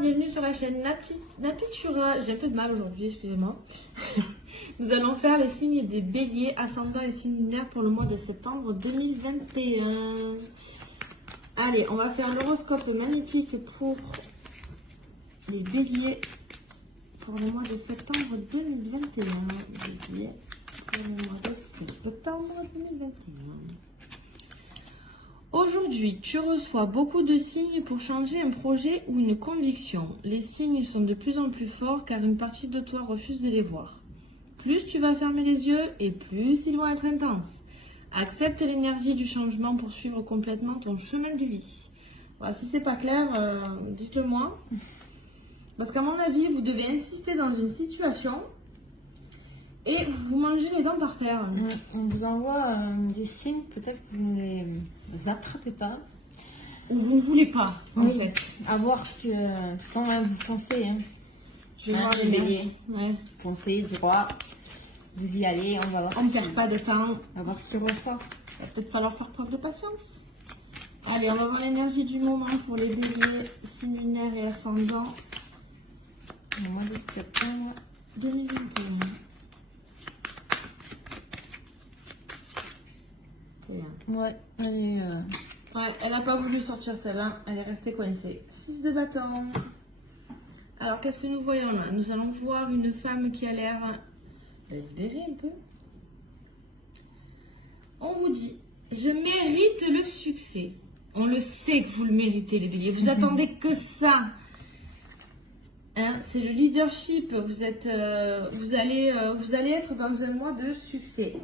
bienvenue sur la chaîne Napitura. J'ai un peu de mal aujourd'hui, excusez-moi. Nous allons faire les signes des béliers, ascendant et signes lunaires pour le mois de septembre 2021. Allez, on va faire l'horoscope magnétique pour les béliers pour le mois de septembre 2021. Béliers pour le mois de septembre 2021. Aujourd'hui, tu reçois beaucoup de signes pour changer un projet ou une conviction. Les signes sont de plus en plus forts car une partie de toi refuse de les voir. Plus tu vas fermer les yeux et plus ils vont être intenses. Accepte l'énergie du changement pour suivre complètement ton chemin de vie. Voilà, si c'est pas clair, dites-le moi. Parce qu'à mon avis, vous devez insister dans une situation et vous mangez les dents par terre. On vous envoie des signes, peut-être que vous ne les attrapez pas. Ou vous ne voulez pas, en Oui. fait. À voir ce que sans vous foncez. Hein. Je vais voir les les béliers. Ouais. Foncez droit. Vous y allez, on va voir. On ne perd pas de temps. On va voir ce qui ressort. Il va peut-être falloir faire preuve de patience. Allez, on va voir l'énergie du moment pour les béliers, signes lunaires et ascendants. Le mois de septembre 2021. Ouais, allez. Ouais, elle n'a pas voulu sortir celle-là, elle est restée coincée. 6 de bâton. Alors, qu'est-ce que nous voyons là? Nous allons voir une femme qui a l'air libérée un peu. On vous dit, je mérite le succès. On le sait que vous le méritez, les béliers. Vous attendez que ça. Hein, c'est le leadership. Vous allez être dans un mois de succès.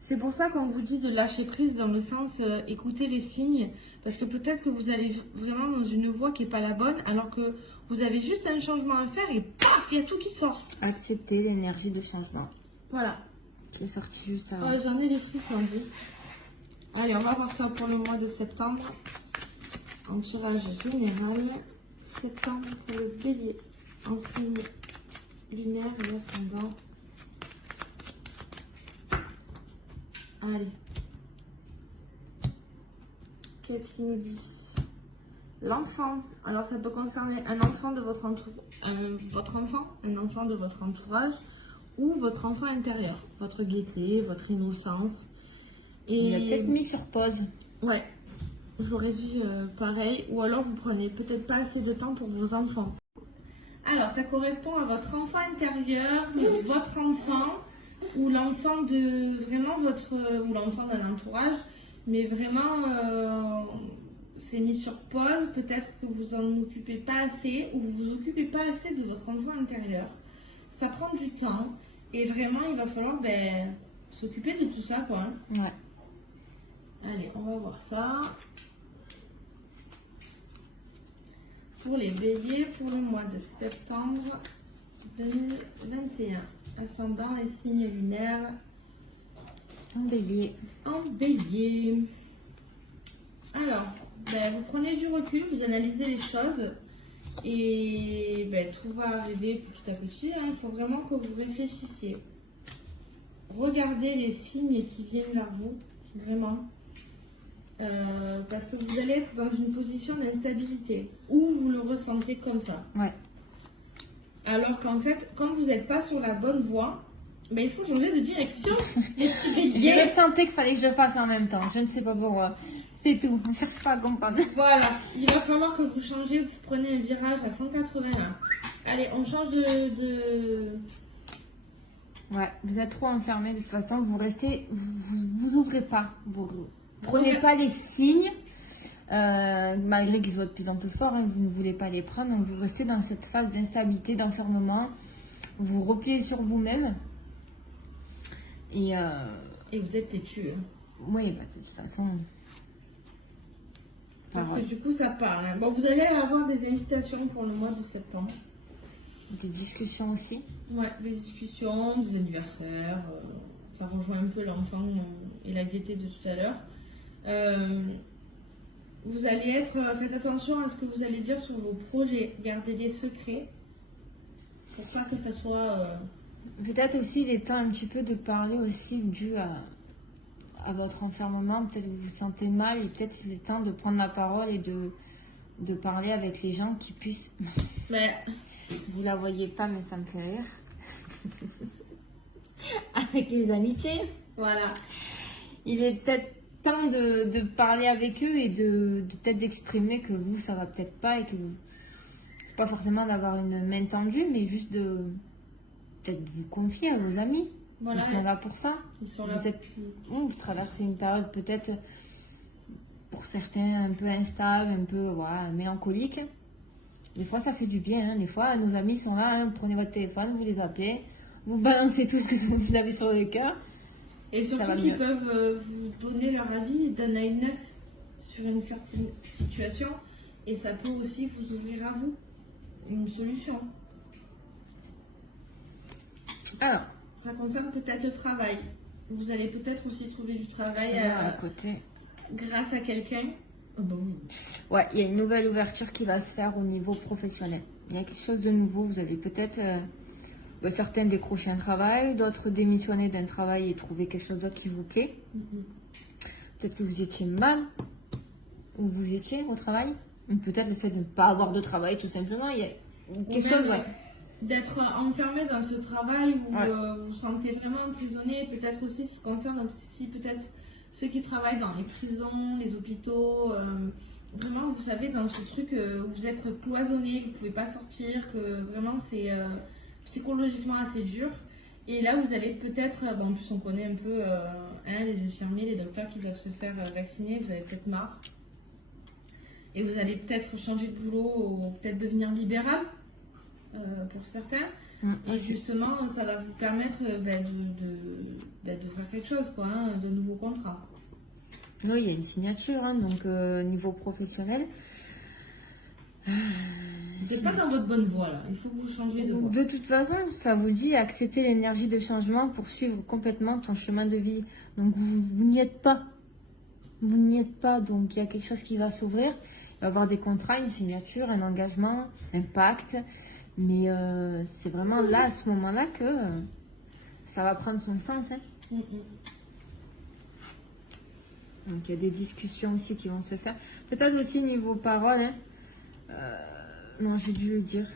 C'est pour ça qu'on vous dit de lâcher prise dans le sens écouter les signes. Parce que peut-être que vous allez vraiment dans une voie qui n'est pas la bonne, alors que vous avez juste un changement à faire et paf, il y a tout qui sort. Accepter l'énergie de changement. Voilà. Qui est sorti juste avant. Ouais, j'en ai les frissons, dit. Allez, on va voir ça pour le mois de septembre. En tirage général. Septembre pour le bélier. En signe lunaire et ascendant. Allez. Qu'est-ce qu'il nous dit? L'enfant. Alors, ça peut concerner un enfant de votre entourage, un enfant de votre entourage ou votre enfant intérieur. Votre gaieté, votre innocence. Et... Il a peut-être mis sur pause. Ouais. J'aurais dit pareil. Ou alors, vous prenez peut-être pas assez de temps pour vos enfants. Alors, ça correspond à votre enfant intérieur, votre enfant ou l'enfant de vraiment ou l'enfant d'un entourage, mais vraiment c'est mis sur pause. Peut-être que vous en occupez pas assez ou vous vous occupez pas assez de votre enfant intérieur. Ça prend du temps et vraiment il va falloir s'occuper de tout ça, quoi. Ouais. Allez, on va voir ça. Pour les béliers pour le mois de septembre 2021. Ascendant et signes lunaires. En bélier. En bélier. Alors, vous prenez du recul, vous analysez les choses et tout va arriver petit à petit. Il faut vraiment que vous réfléchissiez. Regardez les signes qui viennent vers vous, vraiment. Parce que vous allez être dans une position d'instabilité ou vous le ressentez comme ça. Ouais. Alors qu'en fait, quand vous n'êtes pas sur la bonne voie, il faut changer de direction, les petits béliers. Je ressentais qu'il fallait que je le fasse en même temps. Je ne sais pas pourquoi. C'est tout. On ne cherche pas à comprendre. Voilà. Il va falloir que vous changez, vous prenez un virage à 180 là. Allez, on change de... Ouais, vous êtes trop enfermé de toute façon. Vous restez, vous ouvrez pas. Vous prenez pas les signes. Malgré qu'ils soient de plus en plus forts, vous ne voulez pas les prendre, donc vous restez dans cette phase d'instabilité, d'enfermement, vous repliez sur vous-même et vous êtes têtu. Oui, de toute façon. Parce que du coup, ça part. Hein. Bon, vous allez avoir des invitations pour le mois de septembre. Des discussions aussi. Ouais, des discussions, des anniversaires. Ça rejoint un peu l'enfant et la gaieté de tout à l'heure. Vous allez faites attention à ce que vous allez dire sur vos projets. Gardez les secrets. Pour pas que ça soit... Peut-être aussi, il est temps un petit peu de parler aussi dû à votre enfermement. Peut-être que vous vous sentez mal et peut-être il est temps de prendre la parole et de de parler avec les gens qui puissent... Mais Vous la voyez pas, mais ça me fait rire. Avec les amitiés. voilà. Il est peut-être temps de parler avec eux et de peut-être d'exprimer que vous, ça va peut-être pas et que c'est pas forcément d'avoir une main tendue, mais juste de peut-être vous confier à vos amis. Voilà. Ils sont là pour ça. Ils sont là. Vous traversez une période peut-être pour certains un peu instable, un peu voilà, mélancolique. Des fois, ça fait du bien. Des fois, nos amis sont là, vous prenez votre téléphone, vous les appelez, vous balancez tout ce que vous avez sur le cœur. Et surtout qu'ils peuvent vous donner leur avis d'un œil neuf sur une certaine situation. Et ça peut aussi vous ouvrir à vous une solution. Alors, ça concerne peut-être le travail. Vous allez peut-être aussi trouver du travail à côté. Grâce à quelqu'un. Bon. Ouais, il y a une nouvelle ouverture qui va se faire au niveau professionnel. Il y a quelque chose de nouveau. Vous allez peut-être, certains décrocher un travail, d'autres démissionner d'un travail et trouver quelque chose d'autre qui vous plaît. Peut-être que vous étiez mal où vous étiez au travail. Ou peut-être le fait de ne pas avoir de travail, tout simplement. Il y a quelque chose, ouais. D'être enfermé dans ce travail où vous vous sentez vraiment emprisonné. Peut-être aussi, ce qui concerne aussi peut-être ceux qui travaillent dans les prisons, les hôpitaux, vraiment, vous savez, dans ce truc où vous êtes cloisonné, que vous ne pouvez pas sortir, que vraiment c'est psychologiquement assez dur. Et là, vous allez peut-être, en plus on connaît un peu les infirmiers, les docteurs qui doivent se faire vacciner, vous avez peut-être marre. Et vous allez peut-être changer de boulot ou peut-être devenir libéral pour certains. Et justement, ça va vous permettre de faire quelque chose, quoi, de nouveaux contrats. Oui, il y a une signature, donc niveau professionnel. C'est pas dans votre bonne voie, là. Il faut que vous changiez de voie. De toute façon, ça vous dit accepter l'énergie de changement pour suivre complètement ton chemin de vie. Donc, vous n'y êtes pas. Vous n'y êtes pas, donc il y a quelque chose qui va s'ouvrir. Il va y avoir des contrats, une signature, un engagement, un pacte. Mais c'est vraiment là, à ce moment-là, que ça va prendre son sens. Donc il y a des discussions aussi qui vont se faire. Peut-être aussi niveau parole. Non, j'ai dû le dire.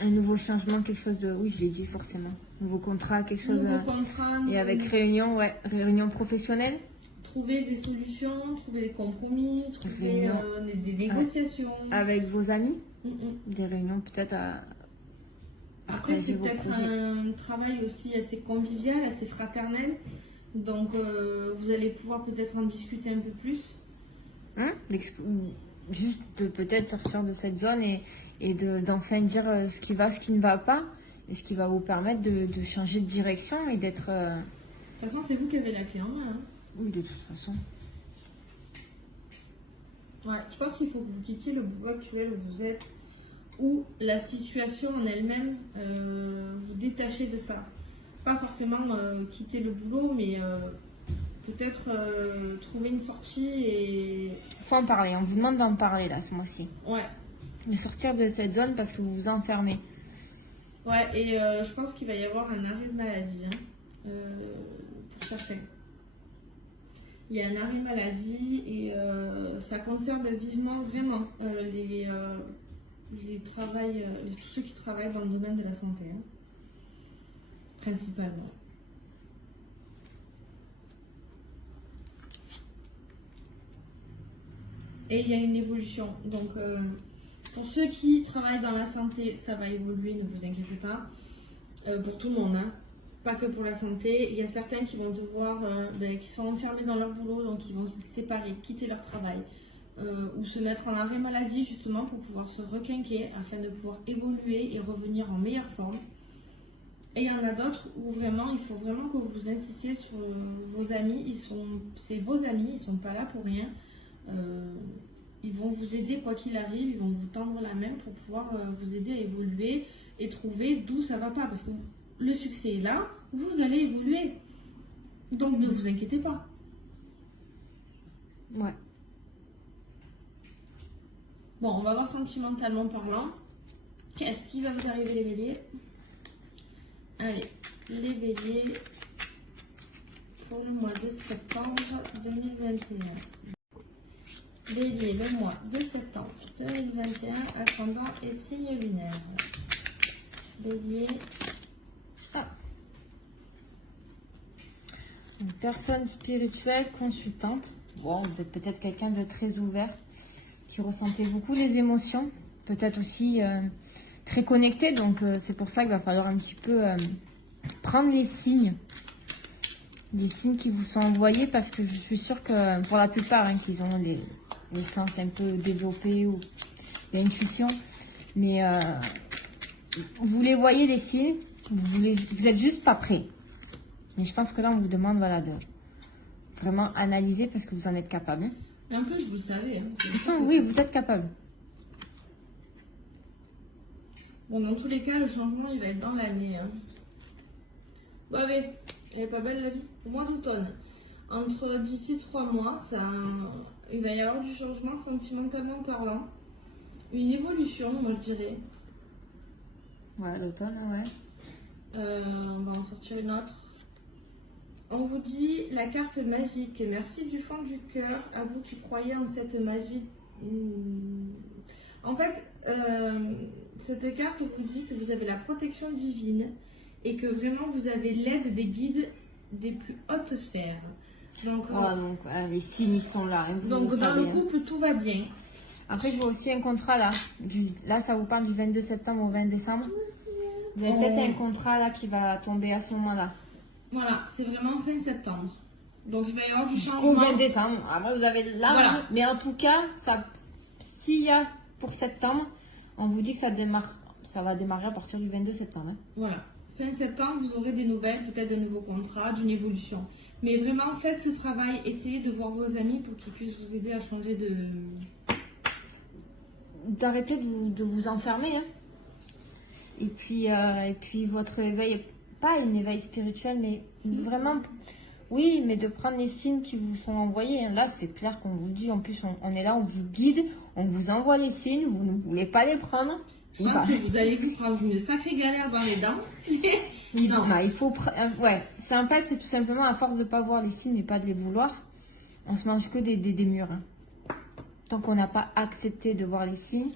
Un nouveau changement, quelque chose de... Oui, je l'ai dit forcément. Nouveau contrat, quelque chose... Nouveau contrat. Et avec réunion professionnelle. Trouver des solutions, trouver des compromis, trouver des négociations. Avec vos amis. Des réunions peut-être Après, c'est peut-être un travail aussi assez convivial, assez fraternel. Donc, vous allez pouvoir peut-être en discuter un peu plus. Juste de peut-être sortir de cette zone et d'enfin dire ce qui va, ce qui ne va pas. Et ce qui va vous permettre de changer de direction et d'être... De toute façon, c'est vous qui avez la clé en main. Oui, de toute façon. Ouais, je pense qu'il faut que vous quittiez le boulot actuel où vous êtes, où la situation en elle-même, vous détachez de ça. Pas forcément quitter le boulot, mais peut-être trouver une sortie et... Faut en parler, on vous demande d'en parler là, ce mois-ci. Ouais. De sortir de cette zone parce que vous vous enfermez. Ouais, et je pense qu'il va y avoir un arrêt de maladie, pour certains. Il y a un arrêt maladie et ça concerne vivement vraiment tous ceux qui travaillent dans le domaine de la santé, principalement. Et il y a une évolution. Donc, pour ceux qui travaillent dans la santé, ça va évoluer, ne vous inquiétez pas. Pour tout le monde, pas que pour la santé. Il y a certains qui vont devoir, qui sont enfermés dans leur boulot, donc ils vont se séparer, quitter leur travail, ou se mettre en arrêt maladie justement pour pouvoir se requinquer afin de pouvoir évoluer et revenir en meilleure forme. Et il y en a d'autres où vraiment, il faut vraiment que vous insistiez sur vos amis. C'est vos amis, ils ne sont pas là pour rien. Ils vont vous aider quoi qu'il arrive, ils vont vous tendre la main pour pouvoir vous aider à évoluer et trouver d'où ça va pas. Parce que le succès est là, vous allez évoluer. Donc ne vous inquiétez pas. Ouais. Bon, on va voir sentimentalement parlant. Qu'est-ce qui va vous arriver les béliers? Allez, les béliers pour le mois de septembre 2021. Bélier, le mois de septembre 2021, ascendant et signe lunaire. Bélier. Une personne spirituelle, consultante. Bon, vous êtes peut-être quelqu'un de très ouvert, qui ressentait beaucoup les émotions, peut-être aussi très connecté, donc c'est pour ça qu'il va falloir un petit peu prendre les signes qui vous sont envoyés, parce que je suis sûre que pour la plupart, qu'ils ont les sens un peu développés ou l'intuition, mais vous les voyez les signes, vous êtes juste pas prêts. Mais je pense que là, on vous demande voilà, de vraiment analyser parce que vous en êtes capable. Hein. En plus, vous savez. Oui, vous êtes capable. Bon, dans tous les cas, le changement, il va être dans l'année. Hein. Bah oui, elle est pas belle la vie. Au mois d'automne. Entre d'ici 3 mois, il va y avoir du changement sentimentalement parlant. Une évolution, moi je dirais. Ouais, l'automne, ouais. On va en sortir une autre. On vous dit la carte magique. Merci du fond du cœur à vous qui croyez en cette magie. En fait, cette carte vous dit que vous avez la protection divine et que vraiment vous avez l'aide des guides des plus hautes sphères. Donc, les signes ils sont là. Hein, donc dans le couple, tout va bien. Après, je vois aussi un contrat là. Là, ça vous parle du 22 septembre au 20 décembre. Vous avez peut-être un contrat là qui va tomber à ce moment-là. Voilà, c'est vraiment fin septembre. Donc il va y avoir du changement. Jusqu'au 20 décembre. Après, vous avez là. Voilà. Mais en tout cas, s'il y a pour septembre, on vous dit que ça va démarrer à partir du 22 septembre. Hein. Voilà. Fin septembre, vous aurez des nouvelles, peut-être des nouveaux contrats, d'une évolution. Mais vraiment, faites ce travail. Essayez de voir vos amis pour qu'ils puissent vous aider à changer de... D'arrêter de vous enfermer. Hein. Et puis votre éveil, pas un éveil spirituel, mais vraiment, oui, mais de prendre les signes qui vous sont envoyés. Hein. Là, c'est clair qu'on vous dit, en plus, on est là, on vous guide, on vous envoie les signes, vous ne voulez pas les prendre. Je pense que vous allez vous prendre une sacrée galère dans les dents. Non, il faut... ouais, en fait, c'est tout simplement à force de ne pas voir les signes et pas de les vouloir, on se mange que des murs. Hein. Tant qu'on n'a pas accepté de voir les signes,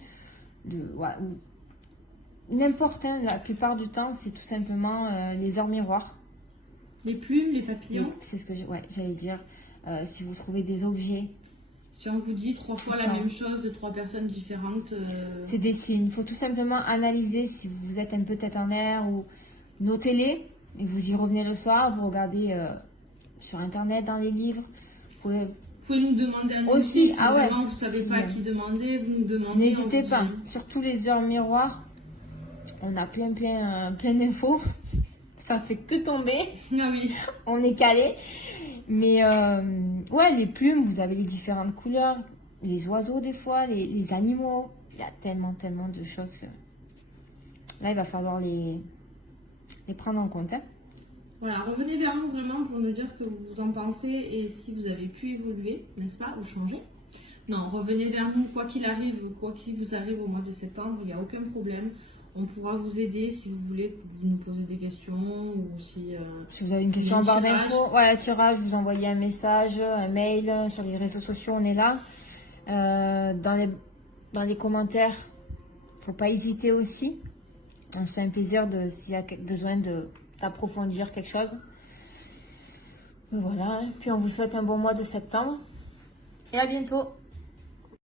n'importe, hein, la plupart du temps, c'est tout simplement les heures miroirs. Les plumes, les papillons. C'est ce que j'allais dire. Si vous trouvez des objets. Si on vous dit 3 fois la même chose de 3 personnes différentes. C'est des signes. Il faut tout simplement analyser si vous êtes un peu tête en l'air ou notez-les et vous y revenez le soir. Vous regardez sur Internet, dans les livres. Vous pouvez nous demander un aussi. Si vraiment vous savez pas à qui demander, vous nous demandez. N'hésitez pas. Surtout les heures miroirs. On a plein d'infos. Ça fait que tomber. Ah oui. On est calé. Mais ouais, les plumes, vous avez les différentes couleurs. Les oiseaux des fois, les animaux. Il y a tellement de choses que... Là, il va falloir les prendre en compte. Hein. Voilà, revenez vers nous vraiment pour nous dire ce que vous en pensez et si vous avez pu évoluer, n'est-ce pas, ou changer. Non, revenez vers nous, quoi qu'il arrive, quoi qu'il vous arrive au mois de septembre, il n'y a aucun problème. On pourra vous aider si vous voulez, vous nous posez des questions ou si vous avez une question en barre d'infos, ouais, tirage, vous envoyez un message, un mail, sur les réseaux sociaux, on est là. Dans les commentaires, faut pas hésiter aussi. On se fait un plaisir s'il y a besoin d'approfondir quelque chose. Et voilà, puis on vous souhaite un bon mois de septembre et à bientôt.